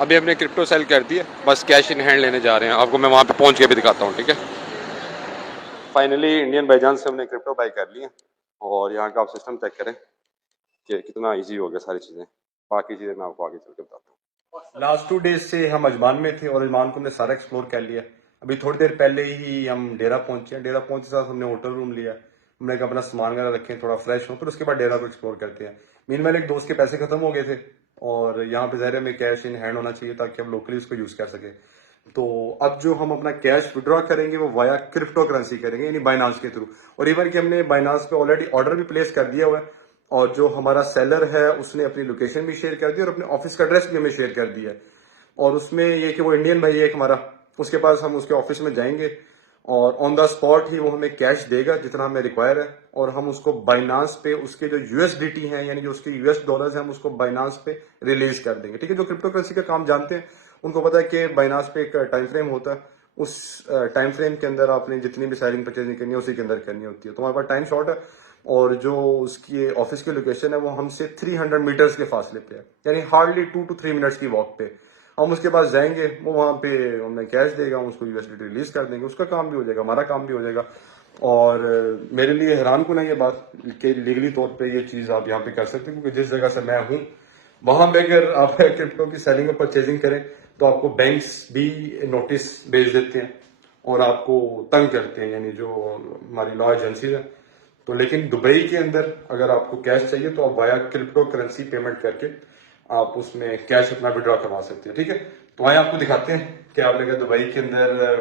अभी हमने crypto cell कर दी है, बस कैश इन हैंड लेने जा रहे हैं। आपको मैं वहाँ पे पहुँच के भी दिखाता हूँ, ठीक है। फाइनली इंडियन बाईजान से हमने क्रिप्टो बाई कर ली है और यहाँ का आप सिस्टम चेक करें कि कितना इजी हो गया सारी चीज़ें। बाकी चीज़ें मैं आपको आगे चल के बताता हूँ। लास्ट 2 डेज से हम अजमान में थे और अजमान को हमने सारा एक्सप्लोर कर लिया। अभी थोड़ी देर पहले ही हम डेरा पहुंचे हैं। डेरा पहुंचने के साथ हमने होटल रूम लिया। हमने कहा अपना सामान वगैरह रखें, थोड़ा फ्रेश हो, फिर उसके बाद डेरा को एक्सप्लोर करते हैं। मीनवाइल एक दोस्त के पैसे खत्म हो गए थे और यहाँ पे ज़ाहिर में कैश इन हैंड होना चाहिए ताकि हम लोकली उसको यूज़ कर सके। तो अब जो हम अपना कैश विड्रॉ करेंगे वो वाया क्रिप्टो करेंसी करेंगे, यानी बाइनांस के थ्रू। और इवन कि हमने बाइनांस पे ऑलरेडी ऑर्डर भी प्लेस कर दिया हुआ है और जो हमारा सेलर है उसने अपनी लोकेशन भी शेयर कर दी और अपने ऑफिस का एड्रेस भी हमें शेयर कर दिया है। और उसमें ये कि वो इंडियन भाई है एक हमारा, उसके पास हम उसके ऑफिस में जाएंगे और ऑन द स्पॉट ही वो हमें कैश देगा जितना हमें रिक्वायर है और हम उसको बाइनांस पे उसके जो यूएसडीटी हैं यानी जो उसके यूएस डॉलर्स हैं हम उसको बाइनांस पे रिलीज कर देंगे, ठीक है। जो क्रिप्टो करेंसी का काम जानते हैं उनको पता है कि बाइनांस पे एक टाइम फ्रेम होता है, उस टाइम फ्रेम के अंदर आपने जितनी भी सेलिंग परचेजिंग करनी है उसी के अंदर करनी होती है। तो हमारे पास टाइम शॉर्ट है और जो उसकी ऑफिस की लोकेशन है वो हमसे 300 मीटर्स के फासले पे है, यानी हार्डली 2 to 3 मिनट्स की वॉक पे। हम उसके पास जाएंगे, वो वहाँ पे हमें कैश देगा, हम उसको यूएसडीटी रिलीज कर देंगे, उसका काम भी हो जाएगा, हमारा काम भी हो जाएगा। और मेरे लिए हैरान कुन है ये बात कि लीगली तौर पे ये चीज़ आप यहाँ पे कर सकते हैं, क्योंकि जिस जगह से मैं हूँ वहां पे अगर आप क्रिप्टो की सेलिंग और परचेजिंग करें तो आपको बैंक्स भी नोटिस भेज देते हैं और आपको तंग करते हैं, यानी जो हमारी लॉ एजेंसी है। तो लेकिन दुबई के अंदर अगर आपको कैश चाहिए तो आप वाया क्रिप्टो करेंसी पेमेंट करके आप उसमें कैश अपना विड्रॉ करवा सकते हैं, ठीक है। तो आइए आपको दिखाते हैं कि आपने अगर दुबई के अंदर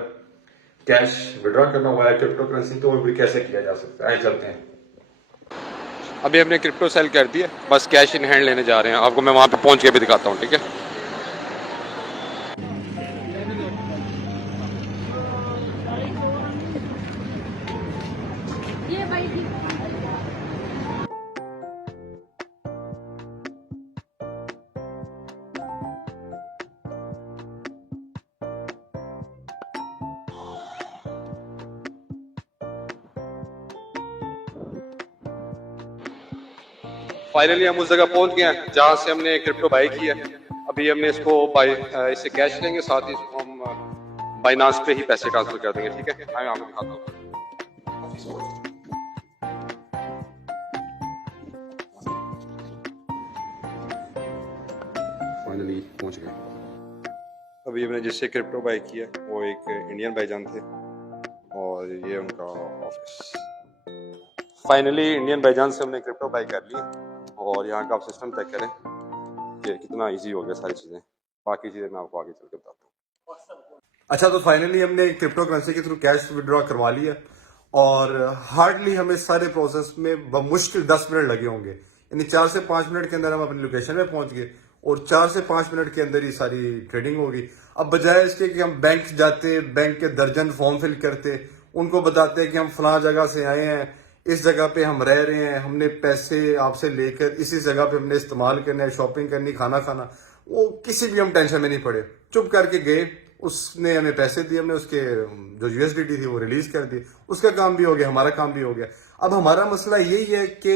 कैश विड्रॉ करना हुआ है क्रिप्टो करेंसी तो वो भी कैसे किया जा सकता है। आइए चलते हैं। अभी हमने क्रिप्टो सेल कर दी है, बस कैश इन हैंड लेने जा रहे हैं। आपको मैं वहां पे पहुंच के भी दिखाता हूँ, ठीक है। ये भाई फाइनली हम उस जगह पहुंच गए हैं जहां से हमने क्रिप्टो बाई की है। अभी हमने इसको बाई इससे कैश लेंगे, साथ ही इसको हम बाइनांस पे ही पैसे ट्रांसफर कर देंगे, ठीक है। मैं आपको दिखाता हूँ। फाइनली पहुंच गए। अभी हमने जिससे क्रिप्टो बाई की है वो एक इंडियन भाईजान थे और ये उनका ऑफिस। फाइनली इंडियन भाईजान से हमने क्रिप्टो बाई कर ली और यहाँ का आप सिस्टम चेक करें कि कितना इजी हो गया सारी चीज़ें। बाकी चीज़ें मैं आपको आगे चल के बताता हूँ। अच्छा, तो फाइनली हमने क्रिप्टो करेंसी के थ्रू कैश विड्रॉ करवा लिया और हार्डली हमें सारे प्रोसेस में बमुश्किल 10 मिनट लगे होंगे, यानी 4 से 5 मिनट के अंदर हम अपनी लोकेशन में पहुंच गए और 4 से 5 मिनट के अंदर ही सारी ट्रेडिंग होगी। अब बजाय इसके कि हम बैंक जाते, बैंक के दर्जन फॉर्म फिल करते, उनको बताते कि हम फलां जगह से आए हैं, इस जगह पे हम रह रहे हैं, हमने पैसे आपसे लेकर इसी जगह पे हमने इस्तेमाल करना है, शॉपिंग करनी, खाना खाना, वो किसी भी हम टेंशन में नहीं पड़े, चुप करके गए, उसने हमें पैसे दिए, हमने उसके जो यूएसडीटी थी वो रिलीज कर दी, उसका काम भी हो गया, हमारा काम भी हो गया। अब हमारा मसला यही है कि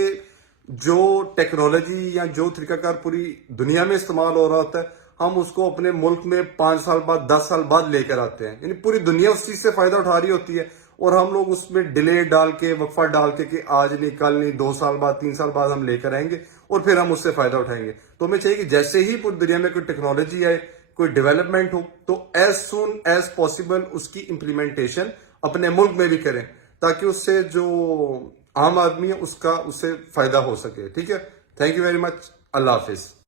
जो टेक्नोलॉजी या जो तरीकाकार पूरी दुनिया में इस्तेमाल हो रहा होता है हम उसको अपने मुल्क में 5 साल बाद 10 साल बाद लेकर आते हैं, यानी पूरी दुनिया उस चीज से फायदा उठा रही होती है और हम लोग उसमें डिले डाल के, वक्फा डाल के कि आज नहीं, कल नहीं, 2 साल बाद, 3 साल बाद हम लेकर आएंगे और फिर हम उससे फायदा उठाएंगे। तो हमें चाहिए कि जैसे ही पूरी दुनिया में कोई टेक्नोलॉजी आए, कोई डेवलपमेंट हो, तो एज सुन एज पॉसिबल उसकी इंप्लीमेंटेशन अपने मुल्क में भी करें ताकि उससे जो आम आदमी है उसका उससे फायदा हो सके, ठीक है। Thank you very much. Allah Hafiz.